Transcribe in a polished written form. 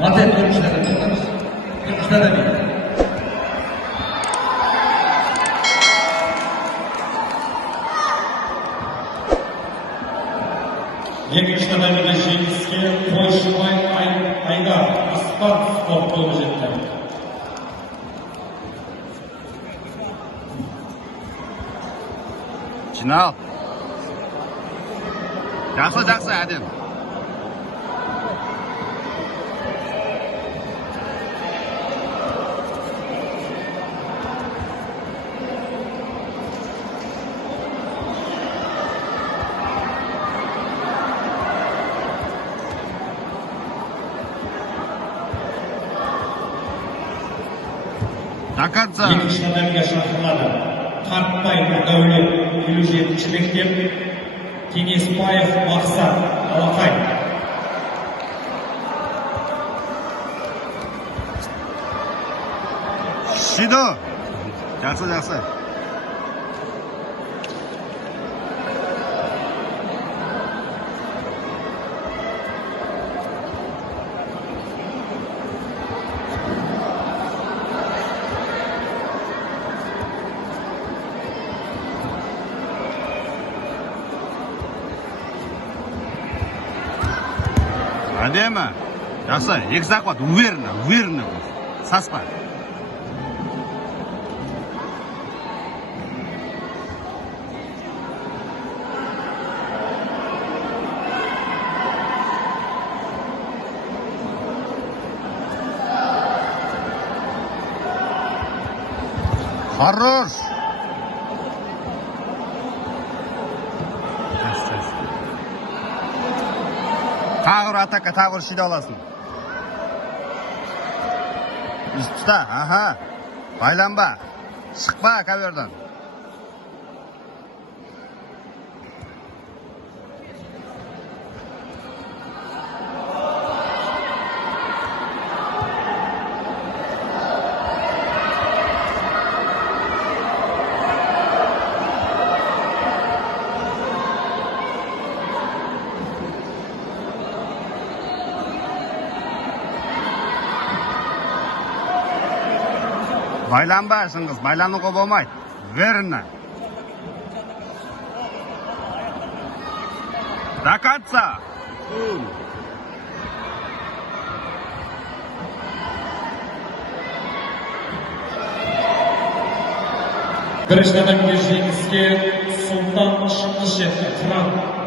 Maten görüşlerine çıkarız. Görüşlerine bir. Екінші таймда жеңіске Қойшыбай Айдар Аспан спорт тобы жетті. Жинал. Жақсы, әдем. Наканца. Екінші таймға шақырылады. Қартбай Дәулет 57-ші мектеп, Кенеспаев Мақсат Алақай. Шидо. Жақсы. Әдемі. Жақсы, екі захват, уверенно. Саспа. Хорош. Тағыр атака, тағыр шиде аласың. Үстіста, аха. Байланба. Шықпа кәверден. Байланба шыңғыз, байлануға болмайды. Верно. До конца. Бірінші таймға жеңіске Сұлтан Шыңғыс жетті.